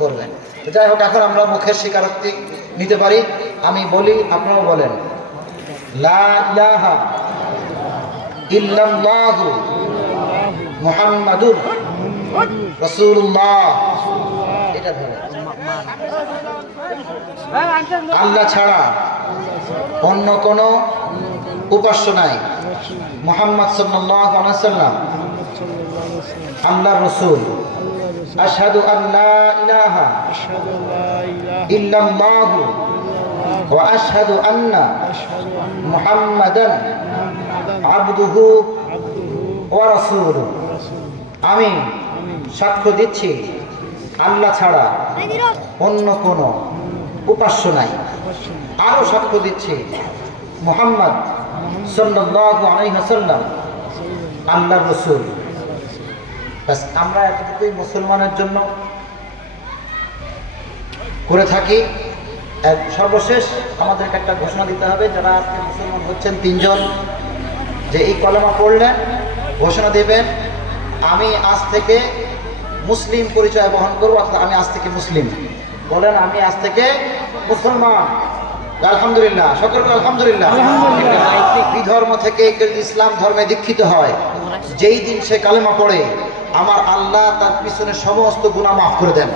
করবেন। যাই হোক, এখন আমরা মুখের স্বীকারোক্তি নিতে পারি। আমি বলি, আপনারাও বলেন, লা ইলাহা ইল্লাল্লাহু মুহাম্মাদুর রাসূলুল্লাহ। এটা ধরে, আল্লাহ ছাড়া অন্য কোনো উপাস্য নাই। মুহাম্মদ সাল্লাল্লাহু আলাইহি ওয়াসাল্লাম আল্লাহর রাসূল। আশহাদু আল্লা ইলাহা ইল্লাল্লাহু ওয়া আশহাদু আন্না মুহাম্মাদান আবদুহু ওয়া রাসূলুহু। আমি সাক্ষ্য দিচ্ছি আল্লাহ ছাড়া অন্য কোনো উপাস্য নাই। আরও সাক্ষ্য দিচ্ছি মুহাম্মদ সাল্লাল্লাহু আলাইহি ওয়াসাল্লাম আল্লাহর রাসূল। বাস, আমরা এতটুকুই মুসলমানের জন্য করে থাকি। সর্বশেষ আমাদেরকে একটা ঘোষণা দিতে হবে, যারা আজকে মুসলমান হচ্ছেন তিনজন, যে এই কলেমা পড়লেন, ঘোষণা দেবেন আমি আজ থেকে মুসলিম পরিচয় বহন করবো, অর্থাৎ আমি আজ থেকে মুসলিম। বলেন, আমি আজ থেকে মুসলমান। আলহামদুলিল্লাহ, সকলকে আলহামদুলিল্লাহ। বিধর্ম থেকে ইসলাম ধর্মে দীক্ষিত হয়, যেই দিন সে কালেমা পড়ে, আমার আল্লাহ তার পিছনে সমস্ত গুনাহ মাফ করে দেন।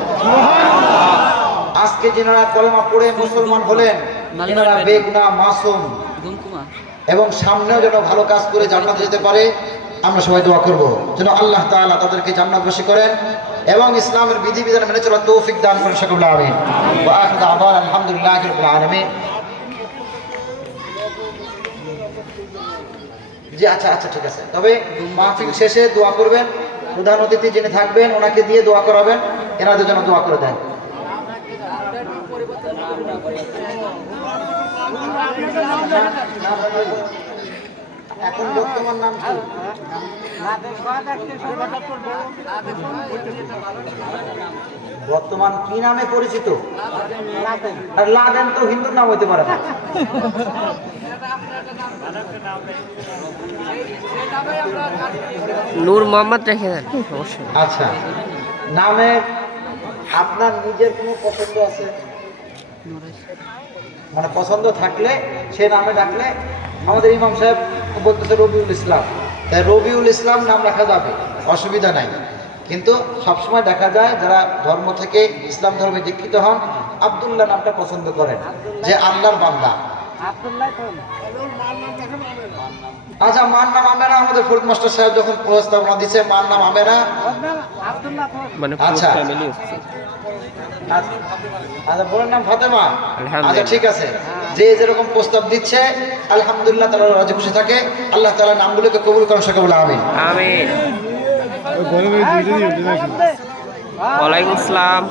আজকে যেনারা কলেমা পড়ে মুসলমান হলেন, এনারা বেগুনাহ মাসুম, এবং সামনেও যেন ভালো কাজ করে জান্নাতে যেতে পারে। আমরা সবাই দোয়া করব যেন আল্লাহ তাআলা তাদেরকে জান্নাতবাসী করেন এবং ইসলামের বিধিবিধান মেনে চলার তৌফিক দান করেন। সকলে আমিন। ওয়া আখিরু দাওয়ানা আলহামদুলিল্লাহি রাব্বিল আলামিন। জি, আচ্ছা ঠিক আছে। তবে মাহফিল শেষে দোয়া করবেন, প্রধান অতিথি যিনি থাকবেন ওনাকে দিয়ে দোয়া করাবেন, এনাদের জন্য দোয়া করে দেন। এখন বর্তমান নাম কি? বর্তমান কি নামে পরিচিত? আর লাদেন তো হিন্দুর নাম হইতে পারে না। নূর মোহাম্মদ রেখে দেন অবশ্যই। আচ্ছা, নামে আপনার নিজের কোনো পছন্দ আছে? মানে পছন্দ থাকলে সে নামে ডাকলে, আমাদের ইমাম সাহেব বলতেছে রবিউল ইসলাম, তাই রবিউল ইসলাম নাম রাখা যাবে, অসুবিধা নাই। কিন্তু সবসময় দেখা যায় যারা ধর্ম থেকে ইসলাম ধর্মে দীক্ষিত হন, আব্দুল্লাহ নামটা পছন্দ করেন, যে আল্লাহর বান্দা। আচ্ছা, মার নাম আমেনা। আমাদের ফরিদ মাস্টার সাহেব যখন প্রস্তাবনা দিচ্ছে, মার নাম আমেনা। আচ্ছা, বোনের নাম ফাতেমা। আচ্ছা, ঠিক আছে। যে যেরকম প্রস্তাব দিচ্ছে, আলহামদুলিল্লাহ, তারা রাজি খুশি থাকে। আল্লাহ তাআলা নামগুলোকে কবুল করেন। সকলে বলে আমিন। আমিন। ওয়ালাইকুম আসসালাম।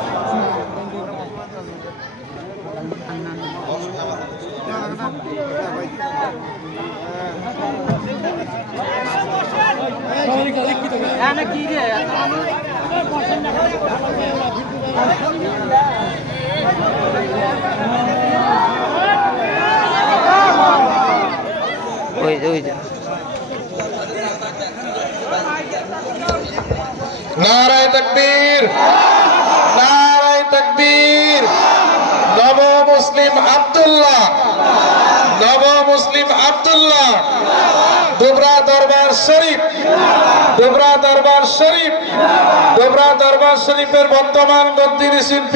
নারায়ে তাকবীর, নারায়ে তাকবীর। নব মুসলিম আব্দুল্লাহ, নব মুসলিম আব্দুল্লাহ দোবরা দরবার শরীফ, দোবরা দরবার শরীফ, দোবরা দরবার শরীফের বর্তমান গদ্দিনী শিল্পী।